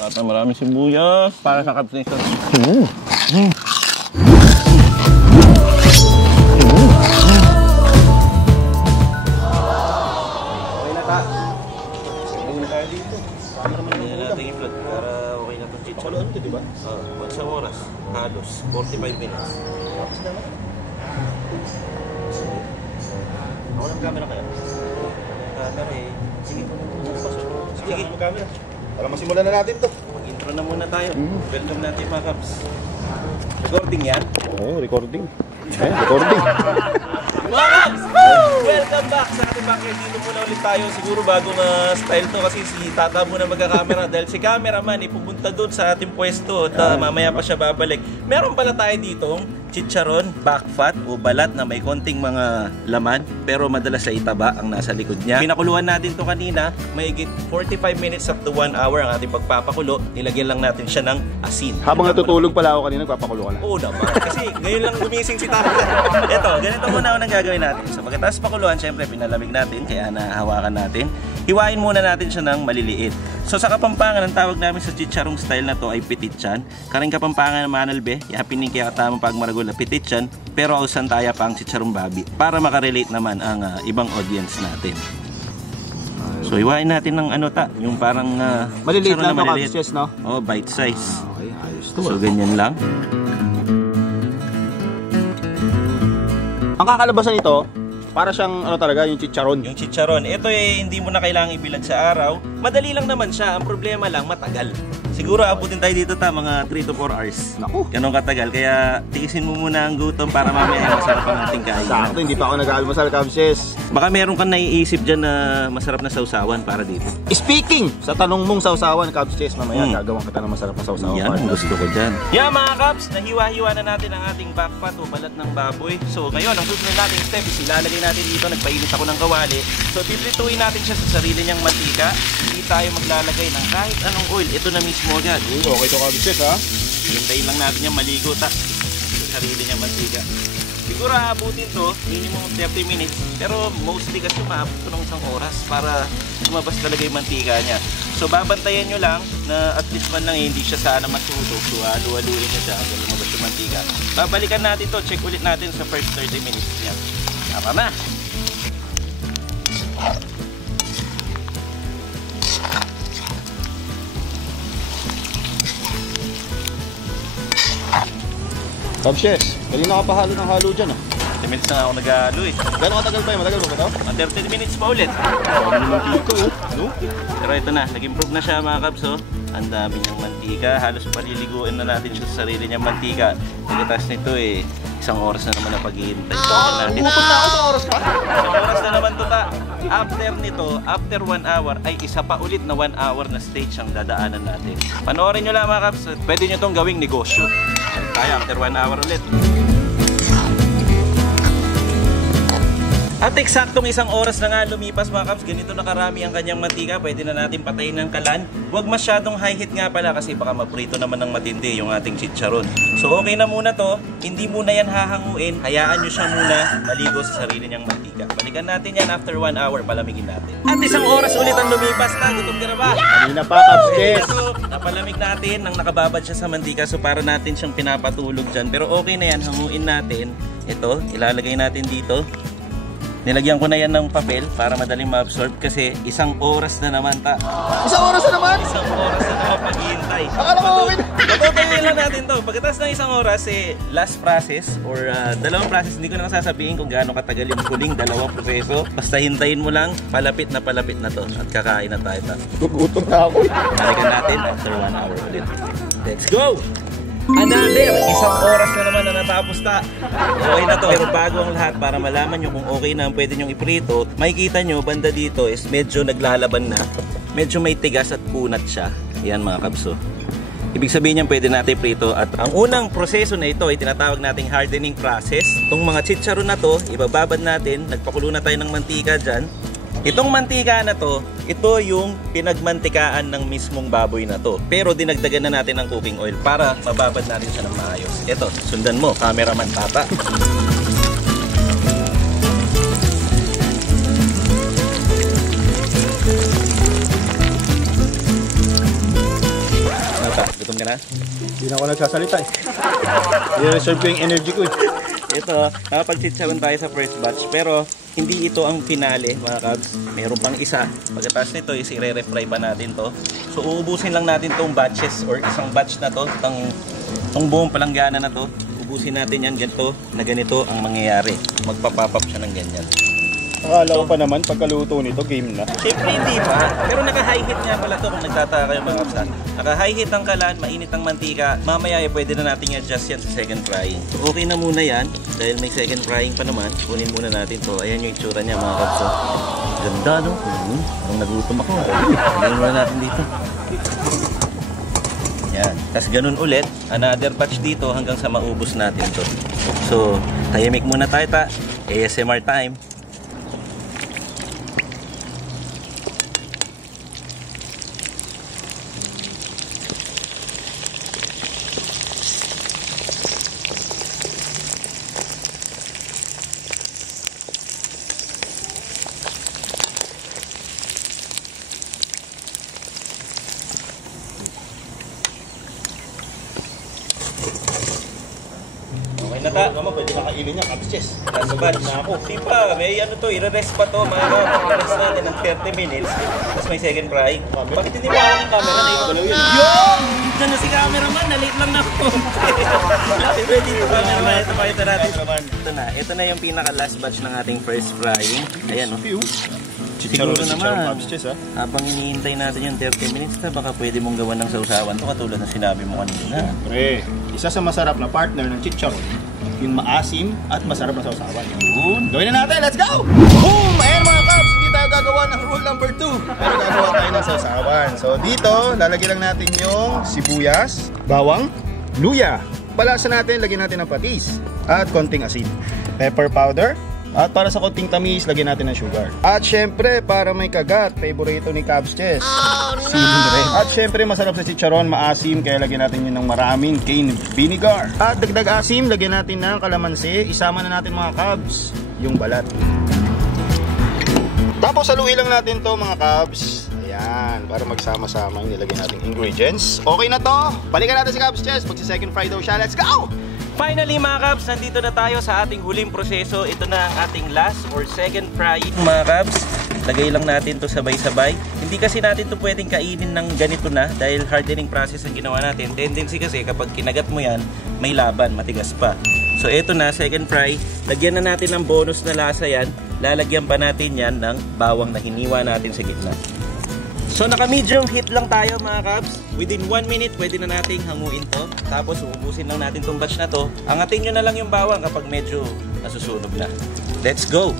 Tata, maraming sibuyas para sa kapsation. Okay na, Ta. Okay na tayo dito. Hindi natin i-flood para okay na itong chicha. Pakuluan ito, di ba? Once sa oras, halos 45 minutes. Tapos naman. Ako ng camera kaya? Camera eh. Sige, sige, camera. Para masimulan na natin to. Mag-intro na muna tayo. Welcome natin mga Kaps. Recording yan? Oo, recording. Recording. Mga Kaps! Welcome back sa ating backyard. Dito muna ulit tayo. Siguro bagong style to kasi si Tata muna magka-camera. Dahil si cameraman pupunta doon sa ating pwesto at mamaya pa siya babalik. Meron pala tayo ditong chicharon, back fat o balat na may konting mga laman pero madalas sa itaba ang nasa likod niya. Pinakuluan natin to kanina, mahigit 45 minutes up to 1 hour ang ating pagpapakulo. Nilagyan lang natin siya ng asin. Habang natutulog pala ako kanina, nagpapakulo ka na? Oo naman, kasi ngayon lang gumising si Tata. Ito, ganito muna ang gagawin natin. So pagkatapos pakuluan, syempre pinalamig natin, kaya nahawakan natin. Hiwain muna natin siya ng maliliit. So sa Kapampangan, ang tawag namin sa chicharong style na to ay pitichan. Karing Kapampangan na manalbe, yapinin kaya katama pag maragol na pitichan, pero ausan taya pa ang chicharong babi para makarelate naman ang ibang audience natin. So hiwain natin ng ano Ta, yung parang maliliit na maliliit, no? Oh, bite size. Okay, ayos to. So ganyan lang. Ang kakalabasan nito, para siyang ano talaga, yung chicharon. Yung chicharon. Ito hindi mo na kailangang ibilad sa araw. Madali lang naman siya. Ang problema lang, matagal. Siguro abutin tayo dito Ta, mga 3 to 4 hours. Naku. Ganun katagal. Kaya tiisin mo muna ang gutom para mamaya masarap ang ating kain. Sakto, hindi pa ako nag-almusal, Kabses. Baka meron kang naiisip dyan na masarap na sausawan para dito. Speaking sa tanong mong sausawan, Kabses, mamaya gagawin kita ng masarap na sausawan. Yan ang gusto ko dyan. Yeah mga Kabs, nahiwa-hiwa na natin ang ating back fat o balat ng baboy. So ngayon, ang susunod nating step is ilalagay natin dito. Nagpainit ako ng kawali. So piprituin natin siya sa sarili niyang mantika. Hindi tayo maglalagay ng kahit anong oil. Ito na mismo agad. Okay to, Kabses, ha? Hintayin lang natin yung maligo Ta sa sarili niyang mantika. Siguro abutin to minimum 30 minutes. Pero mostly kasi maabot ko ng 1 oras para lumabas talaga yung mantika niya. So babantayan nyo lang na at least man lang hindi siya sana masunog. So halu-haluin niya siya hanggang lumabas yung mantika. Babalikan natin to, check ulit natin sa first 30 minutes niya. Tama na! Kabses, kanina ka pa halo ng halo dyan, 30 minutes na ako nag-halo eh. Gano'ng katagal pa yun? Matagal ba ito? 30 minutes pa ulit. No? Pero ito na, nag-improve na siya mga Kabs. Ang dami niyang mantika. Halos paliliguin na natin siya sa sarili niyang mantika. Pagkatas nito 1 oras na naman na paghihintay. Gutom na ako sa oras ka? 1 oras na naman to Ta. After nito, after 1 hour, ay isa pa ulit na 1 hour na stage ang dadaanan natin. Panoorin nyo lang mga Kabs. Pwede nyo itong gawing negosyo. Tayo after 1 hour ulit. At eksaktong 1 oras na nga lumipas mga Kabs, ganito na karami ang kanyang mantika. Pwede na natin patayin ng kalan. Huwag masyadong high heat nga pala kasi baka maprito naman ng matindi yung ating chicharon. So okay na muna to, hindi muna yan hahanguin. Hayaan nyo siya muna maligo sa sarili niyang mantika. Balikan natin yan after 1 hour, palamigin natin. At 1 oras ulit ang lumipas na. Gutom ka na ba? Kanina pa, Kabses. Napalamig natin nang nakababad siya sa mantika. So para natin siyang pinapatulog dyan. Pero okay na yan, hanguin natin. Ito, ilalagay natin dito. Nilagyan ko na yan ng papel para madaling ma-absorb kasi 1 oras na naman Ta. 1 oras na naman? 1 oras na naman paghihintay. Akala mo okay na. Patutuloy lang natin to. Pagkatapos ng 1 oras last process or 2 process, hindi ko na sasabihin kung gaano katagal yung huling 2 proseso. Basta hintayin mo lang, palapit na to at kakain na tayo Ta. Gugutom na ako. Balikan natin after 1 hour ulit. Let's go! Another, 1 oras na naman na natapos Ta. Okay na to, pero bago ang lahat para malaman nyo kung okay na ang pwede nyong iprito, makikita nyo banda dito is medyo naglalaban na, medyo may tigas at kunat siya. Yan mga Kabs. Ibig sabihin niyan pwede natin iprito at ang unang proseso na ito ay tinatawag nating hardening process. Itong mga chicharon na to, ibababad natin, nagpakulo na tayo ng mantika dyan. Itong mantika na to, ito yung pinagmantikaan ng mismong baboy na to. Pero dinagdagan na natin ng cooking oil para mababad natin siya ng maayos. Ito, sundan mo, cameraman Tata. Gutom ka na? Hindi na ako nagsasalita eh. I-reserve ko yung energy ko eh. Ito, nakapag-chicharon tayo sa first batch. Pero, hindi ito ang finale, mga kabs. Meron pang isa. Pagkatapos nito, is i-refry pa natin to. So, uubusin lang natin tong batches or isang batch na to. Itong buong palanggana na to. Ubusin natin yan ganito na ganito ang mangyayari. Magpapop up siya ng ganyan. Akala ko pa naman, pagkaluto nito, game na. Siyempre hindi pa. Pero naka-high heat nga pala to kung nagtataka kayo mga kapsa. Naka-high heat ang kalan, mainit ang mantika. Mamaya pwede na natin i-adjust yan sa second frying. So okay na muna yan. Dahil may second frying pa naman, kunin muna natin to. Ayan yung itsura niya mga kapsa. Ganda no? Parang nagutom ako. Kunin muna natin dito. Yan. Tapos ganun ulit, another batch dito hanggang sa maubos natin to. So, tahimik muna tayo ta. ASMR time. Okay na ta. Naman, pwede nakainin niya, Cubs Chess. Last batch na ako. Di pa, may ano to, i-rest pa to. I-rest natin ng 30 minutes. Tapos may second frying. Bakit hindi mo ako ng camera na yun? Yung! Diyan na si cameraman, na-late lang na ako. Lapit ba dito cameraman? Ito pakita natin. Ito na yung pinaka-last batch ng ating first frying. Ayan o. Siguro naman, habang hinihintay natin yung 30 minutes na, baka pwede mong gawan ng sausawan to katulad ng sinabi mo kanina. Pre, isa sa masarap na partner ng chicharon, yung maasim at masarap na sausawan. Yun. Gawin na natin, let's go! Boom! Ayan mga Cubs, hindi tayo gagawa ng rule number 2. Pero gagawa tayo ng sausawan. So dito, lalagyan lang natin yung sibuyas, bawang, luya. Palasa natin, lagyan natin ng patis at konting asin. Pepper powder. At para sa konting tamis, lagyan natin ng sugar. At syempre, para may kagat, favorito ni Cubs Chess. Oh, no! At syempre, masarap sa chicharon, maasim, kaya lagyan natin yun ng maraming cane vinegar. At dagdag asim, lagyan natin ng kalamansi. Isama na natin mga Cubs, yung balat. Tapos haluin lang natin to mga Cubs. Ayan, para magsama-sama yung nilagyan nating ingredients. Okay na to. Balikan natin si Cubs Chess. Magsi-second fry daw siya. Let's go! Finally mga Cubs, nandito na tayo sa ating huling proseso. Ito na ang ating last or second frying mga Cubs. Lagay lang natin to sabay-sabay. Hindi kasi natin to pwedeng kainin ng ganito na dahil hardening process ang ginawa natin. Tendency kasi kapag kinagat mo yan, may laban, matigas pa. So ito na, second fry. Lagyan na natin ng bonus na lasa yan. Lalagyan pa natin yan ng bawang na hiniwa natin sa gitna. So naka-medium heat lang tayo mga Cubs. Within 1 minute, pwede na nating hanguin to. Tapos uubusin lang natin tong batch na to. Angatin nyo na lang yung bawang kapag medyo nasusunog na. Let's go!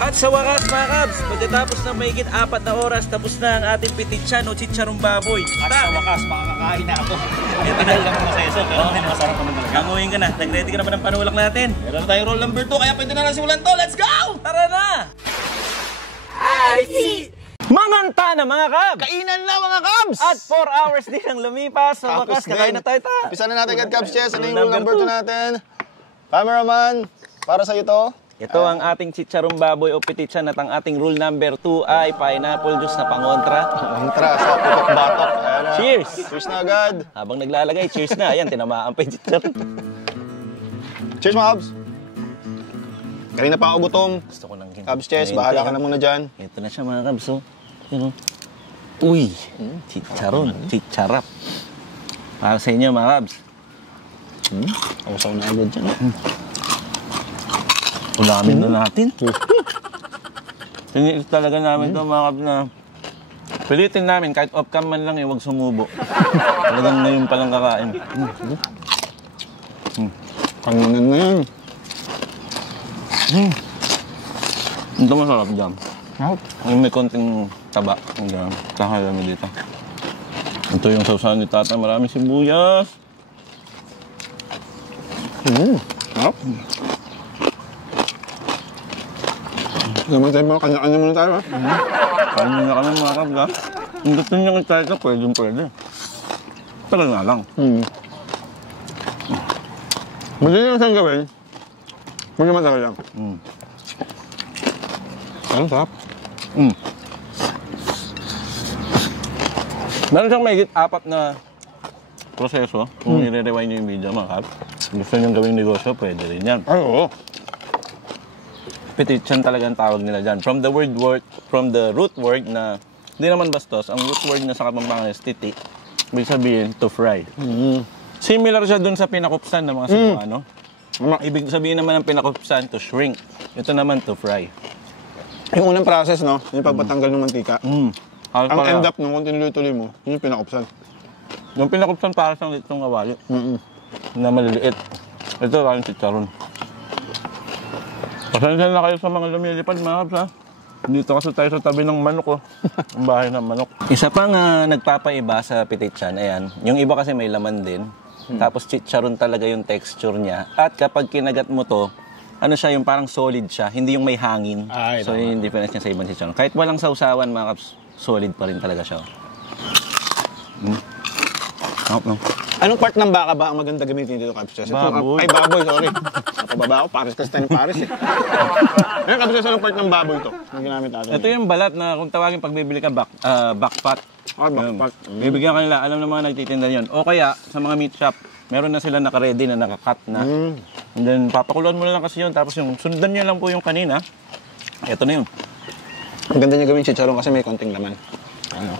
At sa wakas mga Cubs, pagkatapos ng mahigit 4 na oras, tapos na ang ating pitichan o chicharong baboy. At sa wakas, makakakain na ako. Ito na lang mga seso, pero masarap naman talaga. Hanguin ka na. Nag-ready ka na ba ng panulak natin? Meron tayong roll number 2, kaya pwede na lang simulan to. Let's go! Tara na! I see! Manganta na mga Cubs! Kainan na mga Cubs! At 4 hours din ang lumipas. Sa wakas, kakain na tayo ta. Umpisa na natin agad Cubs Chess. Ano yung roll number 2 natin? Cameraman, para sa ito. Ito ang ating chicharong baboy o pitichan at ang ating rule number 2 ay pineapple juice na pangontra. Pangontra sa putok-batok. Cheers! Cheers na agad. Habang naglalagay, cheers na. Ayan, tinamaan pa yung chicharon. Cheers mga Cubs. Kanina pa ako gutom. Gusto ko ng Cubs Chess, bahala ka na muna dyan. Ito na siya mga Cubs. So, yun o. Uy! Chicharon. Chicharap. Para sa inyo mga Cubs. Ausaw na agad dyan. Ulamin na natin. Tiniis talaga namin ito mga Cubs na pilitin namin kahit off-cam man lang huwag sumubo. Talagang ngayon palang kakain. Kanginan na yan. Ito masarap dyan. May konting taba. Kakala mo dito. Ito yung sausawan ni Tata. Maraming sibuyas. Sarap. Naman tayo mga kanya-kanya muna tayo ha. Kanya na kami mga Cubs ha. Kung gusto nyo i-try ka, pwede. Talaga nga lang. Madali lang siyang gawin. Medyo matagal lang. Ano, sarap? Meron siyang may 4 na proseso. Kung i-rewind niyo yung video, mga kaps. Gusto niyong gawing negosyo, pwede rin yan. Ay, oo. Petit chan talaga ang tawag nila dyan. From the root word na, hindi naman bastos, ang root word na sa Kapampangan is titi. Ibig sabihin, to fry. Similar siya dun sa pinakupsan ng mga Cebuano. Ibig sabihin naman ng pinakupsan, to shrink. Ito naman, to fry. Yung unang process, no? Yung pagpatanggal ng mantika. Ang Pala, end up nung kung tinuloy-tuloy mo, yun yung pinakupsan. yung pinakupsan para sa litong kawali. Na maliliit. Ito, parang chicharon. Pasensya na kayo sa mga lumilipad, mga kaps, ha? Dito kasi tayo sa tabi ng manok, oh. Ang bahay ng manok. Isa pang nagpapaiba sa petit chan, ayan. Yung iba kasi may laman din. Tapos chicharon talaga yung texture niya. At kapag kinagat mo to, ano siya, yung parang solid siya. Hindi yung may hangin. Ay, so yun yung difference niya sa ibang chicharon. Kahit walang sausawan, mga kaps, solid pa rin talaga siya. No? Anong part ng baka ba ang maganda gamitin dito, Caps? Baboy. Ay, baboy, sorry. Nakababa ako, pares kasi tayo ng pares eh. Ngayon, Caps, anong part ng baboy ito? Ang ginamit natin. Ito yung balat na kung tawagin pagbibili ka back fat. Back. Bibigyan ka nila, alam ng mga nagtitinda yun. O kaya, sa mga meat shop, meron na sila naka-ready na naka-cut na. And then, papakuluan mo na lang kasi yun. Tapos yung sundan nyo lang po yung kanina. Ito na yun. Ang ganda niya gawin chicharon kasi may konting laman. Ano?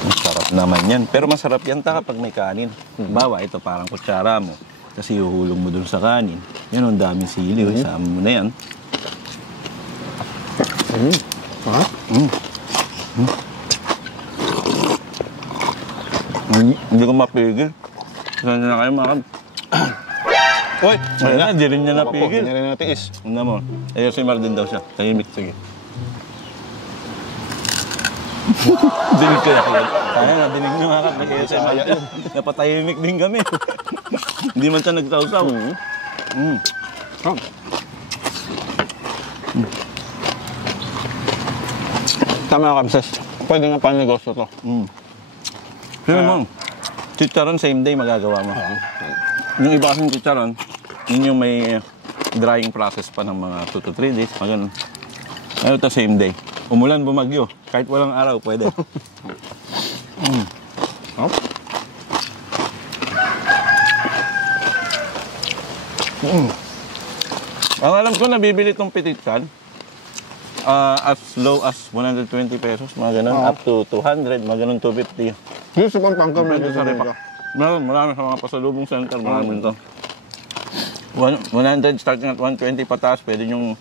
Masarap naman yan. Pero masarap yan kapag may kanin. Bawa, ito parang kutsara mo. Kasi uhulog mo dun sa kanin. Yan, ang daming sili. Isama mo na yan. Ha? Hindi ko mapigil. Saan na kayo, mga Uy! Ayun, hindi rin niya napigil. Hindi rin natiis. Ano mo? Eh, si Martin daw siya. Tahimik, sige. Dinig kaya kaya. Kaya na, dinig nyo nga kami. Kaya siya napatahimik din kami. Hindi man siya nagsaw-saw. Tama ka, Kapses. Pwede nga pang negosyo to. Sino mo? Chicharon, same day magagawa mo. Yung iba kasing chicharon, yun yung may drying process pa ng mga 2 to 3 days. Mga ganun. Ano ito, same day. Umulan, bumagyo. Kahit walang araw, pwede. Ang alam ko, nabibili itong petit chan. As low as 120 pesos, mga ganun. Up to 200, mga ganun 250. Yung sa Pampanga, Pwede sa repa. Meron, marami sa mga pasalubong center, marami ito. 100 starting at 120 pataas, pwede yung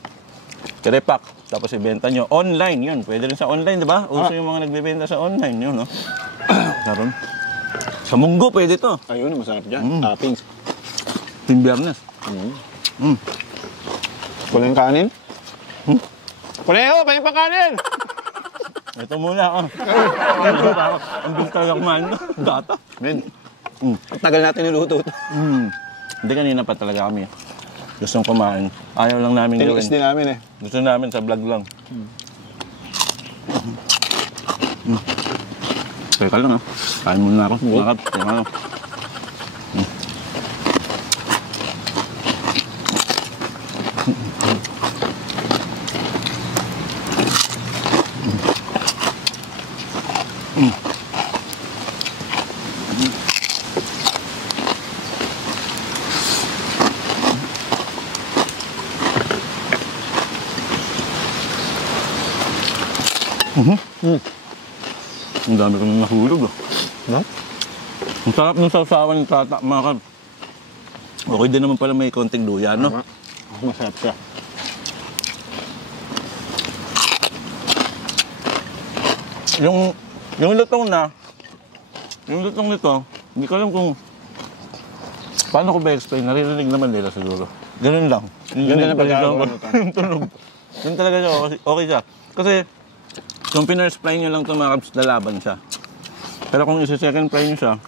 repack. Tapos ibenta nyo. Online yun. Pwede rin sa online, di ba? Uso yung mga nagbebenta sa online yun, no? Karon. Sa Munggo, pwede to. Ayun, masarap dyan. Toppings. Team Biyernes. Kulang yung kanin? Kuleho, pa yung pangkanin! Ito muna, oh. Ang bilis talaga kumain, no? Gata. Men, tagal natin niluto ito. Hindi, kanina pa talaga kami. Gustong kumain. Ayaw lang namin gawin. Tiniis din namin eh. Gusto namin sa vlog lang. Teka lang, ah. Kain muna ako. Nakap. Teka lang. Ang dami ko nang nahulog, ah. No? Ang sarap ng sausawan ng tata, mga kab. Okay din naman pala may konting luya, no? Masarap siya. Yung lutong na, yung lutong nito, hindi ko alam kung paano ko ba explain, naririnig naman nila siguro. Ganun lang. Ganun na pagkakawa Yung tunog. Ganun talaga siya, okay siya. Kasi, kung pinirst fry nyo lang itong mga kabs, lalaban siya. Pero kung isa-second fry nyo siya,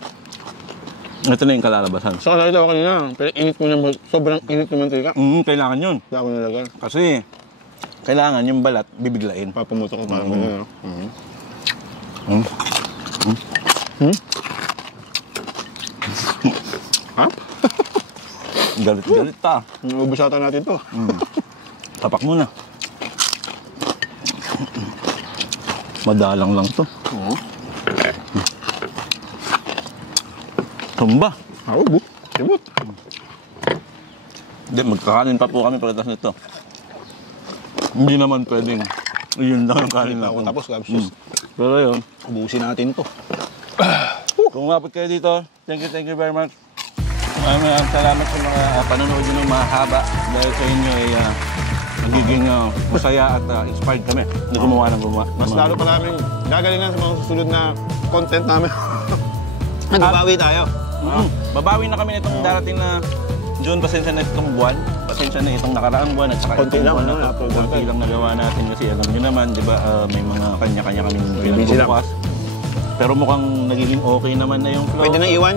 ito na yung kalalabasan. So, nakita ko kanina, pero init mo naman, sobrang init ng mantika. Kailangan yun. Hindi ako nalagan. Kasi, kailangan yung balat, bibiglain. Papumutok ko parang ganyan. Ha? Galit-galit ta. Ubus ata natin to. Tapak muna. Madalang lang to. Oo. Tumba. Ubo. Simot. Hindi, magkakanin pa po kami pagkatas nito. Hindi naman pwedeng yun lang yung kanin Ako natin. tapos, Gabs. Pero yun, Ubusin natin to. kung umabot kayo dito, thank you very much. Maraming salamat sa mga panonood nyo ng mahaba. Dahil sa inyo ay nagiging masaya at inspired kami na gumawa ng gumawa. Mas lalo pa namin gagalingan sa mga susunod na content namin. Nagbabawi tayo. Babawi na kami nitong darating na June, pasensya na itong buwan. Pasensya na itong nakaraang buwan at saka Konti itong lang, buwan na ano, ito. upload Konti natin. lang nagawa natin kasi alam nyo naman, di ba, may mga kanya-kanya kaming Busy lang. pinagbubukas. Pero mukhang nagiging okay naman na yung flow. Pwede na iwan.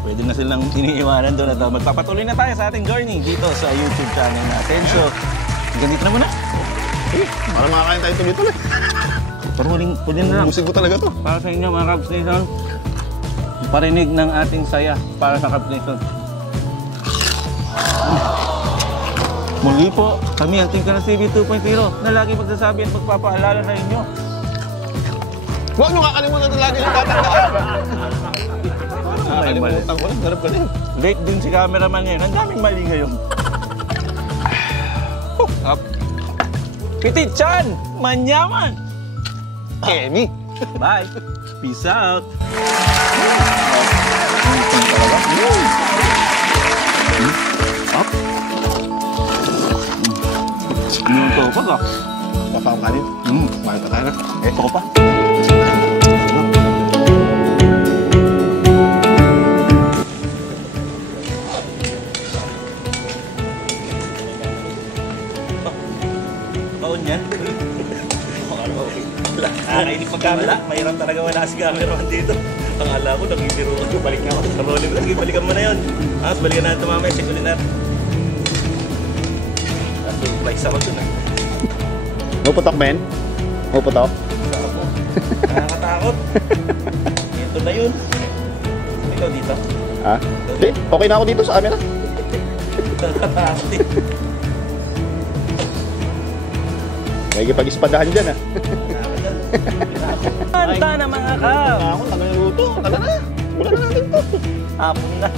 Pwede na silang iniiwanan doon at magpapatuloy na tayo sa ating journey dito sa YouTube channel natin. So, ganito na muna. Para makakain tayo tuloy-tuloy. Pero huling na lang. Ubusin ko talaga to. Para sa inyo mga Cubs Nation, parinig ng ating saya para sa Cubs Nation. Muli po, kami ang Team Kanas TV 2.0 na lagi magsasabi at magpapaalala sa inyo. Huwag nyo kakalimutan na lagi yung tatandaan. Nakakalimutan ko lang, garap ka din. Late din si cameraman ngayon. Ang daming mali ngayon. Up. Pitit-chan! Manyaman! Kemi. Bye! Peace out! Up! Yung topa ka? Papam ka din. Mahal ka tayo. Topa? Baon niya? Nakakainig pag camera. Mahirap talaga wala si cameraman dito. Ang ala ko, nag-ibiro ko. Balik na ako sa rolling. Sige, balikan mo na yun. Tapos balikan natin mamaya. Check ulit natin. Surprise ako dun ah. Puputok, Ben? Puputok? Nakakatakot. Ito na yun. Ikaw dito. Ha? Hindi, okay na ako dito sa camera. Nakakatakot eh. May pag-ispadahan dyan, ha? Kanta na mga Cubs! Ako, tagal na luto. Tagal na. Wala na natin to. Hapon na.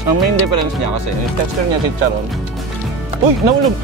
Ang main difference niya kasi, yung texture niya si Charon. Uy! Naulog!